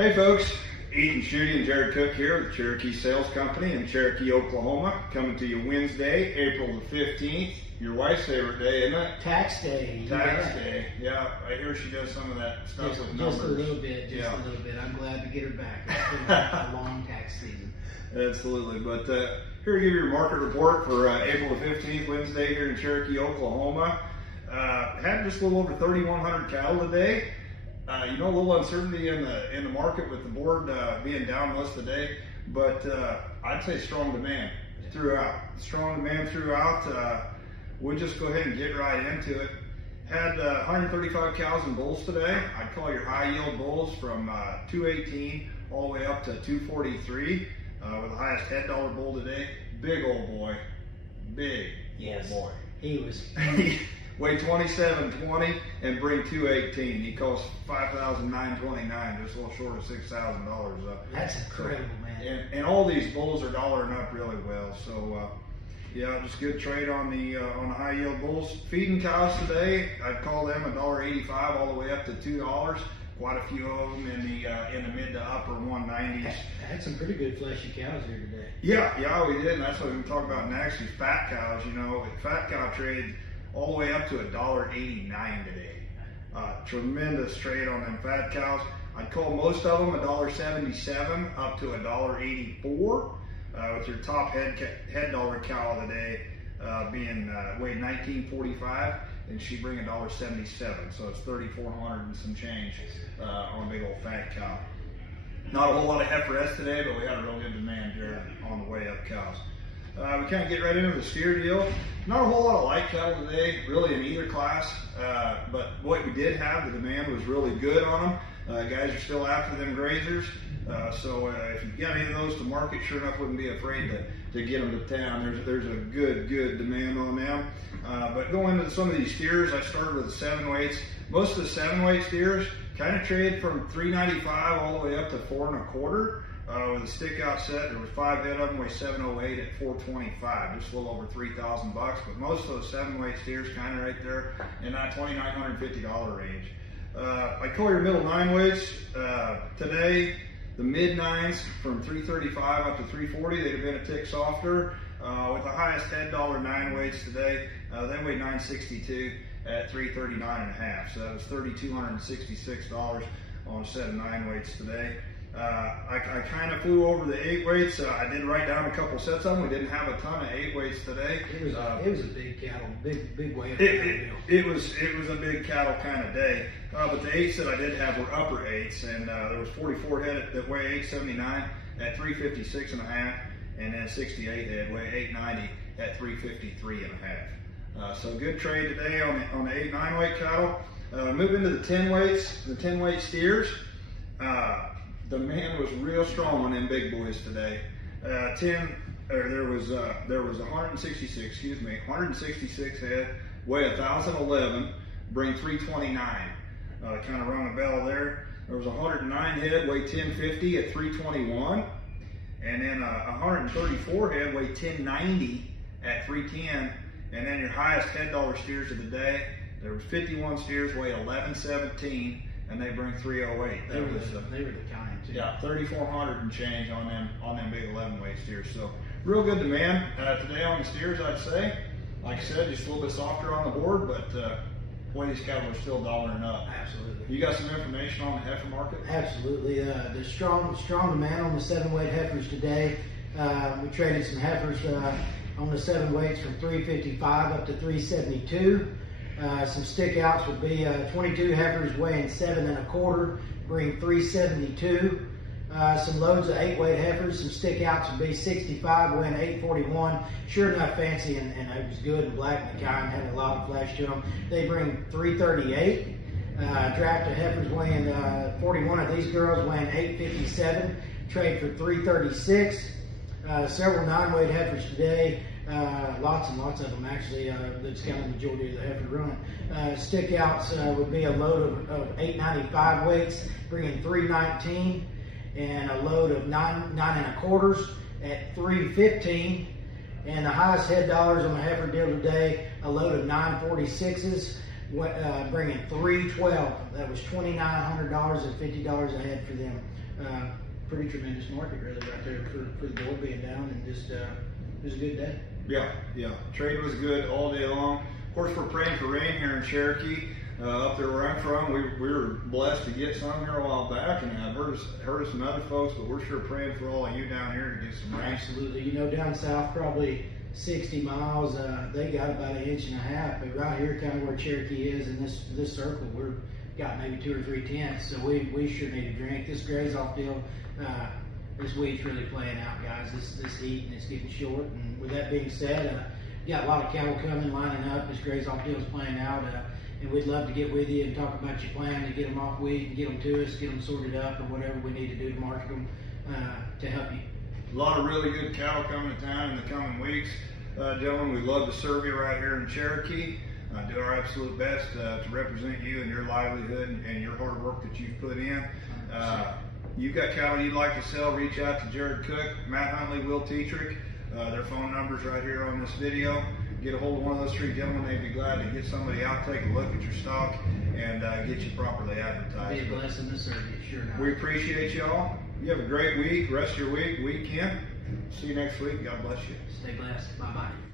Hey folks, Ethan Schutte and Jared Cook here at the Cherokee Sales Company in Cherokee, Oklahoma. Coming to you Wednesday, April the 15th. Your wife's favorite day, isn't it? Tax day. Tax day. Yeah, I hear she does some of that stuff with numbers. Just a little bit, a little bit. I'm glad to get her back. It's been a long tax season. Absolutely. But here to give you your market report for April the 15th, Wednesday here in Cherokee, Oklahoma. Had just a little over 3,100 cattle today. A little uncertainty in the market with the board being down most of the day, but I'd say strong demand throughout. Strong demand throughout. We'll just go ahead and get right into it. Had 135 cows and bulls today. I'd call your high yield bulls from 218 all the way up to 243 with the highest head dollar bull today. Big old boy. Big old boy. He was... Weigh 27.20 and bring 218. He costs $5,929, just a little short of $6,000. That's incredible, man. And all these bulls are dollaring up really well. So yeah, just good trade on the high yield bulls. Feeding cows today, I'd call them $1.85 all the way up to $2. Quite a few of them in the mid to upper 190s. Had some pretty good fleshy cows here today. Yeah, we did, and that's what we talk about next. Is fat cows. Fat cow trade all the way up to $1.89 today. Tremendous trade on them fat cows. I'd call most of them $1.77 up to $1.84, with your top head dollar cow of the day being weighed 1945, and she bring $1.77, so it's 3,400 and some change on a big old fat cow. Not a whole lot of heiferettes today, but we had a real good demand, Jared, on the way up cows. We kind of get right into the steer deal. Not a whole lot of light cattle today, really in either class, but what we did have, the demand was really good on them. Guys are still after them grazers, so if you've got any of those to market, sure enough, wouldn't be afraid to get them to town. There's a good demand on them. But going into some of these steers, I started with the 7 weights. Most of the 7 weight steers kind of trade from $3.95 all the way up to $4.25. With a stick out set, there was 5 head of them, weigh 708 at $425, just a little over $3,000 bucks. But most of those 7 weight steers kind of right there in that $2,950 range. I call your middle 9 weights today. The mid 9s from $335 up to $340, they'd have been a tick softer. With the highest head dollar 9 weights today, they weigh $962 at $339.5. So that was $3,266 on a set of 9 weights today. I kind of flew over the 8 weights. I did write down a couple sets of them. We didn't have a ton of 8 weights today. It was a big cattle, big weight. It was a big cattle kind of day. But the 8s that I did have were upper 8s, and there was 44 head that weigh 879 at 356.5, and then 68 head weigh 890 at 353.5. So good trade today on the 8-9 weight cattle. Move into the 10 weights, the 10 weight steers. Demand was real strong on them big boys today. There was 166 head, weigh 1,011, bring 329. Kind of rung a bell there. There was 109 head, weigh 1050 at 321, and then 134 head, weigh 1090 at 310. And then your highest head dollar steers of the day, there was 51 steers, weigh 1117. And they bring 308. They were the kind too. Yeah, 3,400 and change on them big 11 weight steers. So real good demand today on the steers, I'd say. Like I said, just a little bit softer on the board, but boy, these cattle are still dollaring up. Absolutely. You got some information on the heifer market? Absolutely. There's strong demand on the 7 weight heifers today. We traded some heifers on the 7 weights from 355 up to 372. Some stick outs would be 22 heifers weighing 7 1/4, bring 372. Some loads of 8 weight heifers, some stick outs would be 65 weighing 841. Sure enough, fancy and it was good and black and the kind, had a lot of flesh to them. They bring 338. Drafted heifers weighing 41 of these girls weighing 857, trade for 336. Several 9 weight heifers today. Lots and lots of them actually. That's kind of the majority of the heifer run. Stick outs would be a load of 895 weights, bringing 319, and a load of 9 1/4 at 315. And the highest head dollars on the heifer deal today, a load of 946s, bringing 312. That was $2,900 and $50 a head for them. Pretty tremendous market, really, right there for the board being down, and just it was a good day. Yeah. Trade was good all day long. Of course, we're praying for rain here in Cherokee. Up there where I'm from, we were blessed to get some here a while back, and I've heard of some other folks, but we're sure praying for all of you down here to get some rain. Absolutely. You know, down south, probably 60 miles, they got about 1.5 inches, but right here, kind of where Cherokee is in this circle, we're got maybe 2 or 3 tenths, so we sure need a drink. This graze off deal, this wheat's really playing out, guys. This heat, and it's getting short. And with that being said, you got a lot of cattle coming, lining up. This graze off deal's playing out, and we'd love to get with you and talk about your plan to get them off wheat and get them to us, get them sorted up, or whatever we need to do to market them to help you. A lot of really good cattle coming to town in the coming weeks. Gentlemen, we'd love to serve you right here in Cherokee. Do our absolute best to represent you and your livelihood and your hard work that you've put in. You've got cattle you'd like to sell, reach out to Jared Cook, Matt Huntley, Will Tetrick. Their phone numbers right here on this video. Get a hold of one of those 3 gentlemen. They'd be glad to get somebody out, take a look at your stock, and get you properly advertised. Be a blessing to serve you, sure enough. We appreciate y'all. You have a great week, rest of your weekend. See you next week. God bless you. Stay blessed. Bye-bye.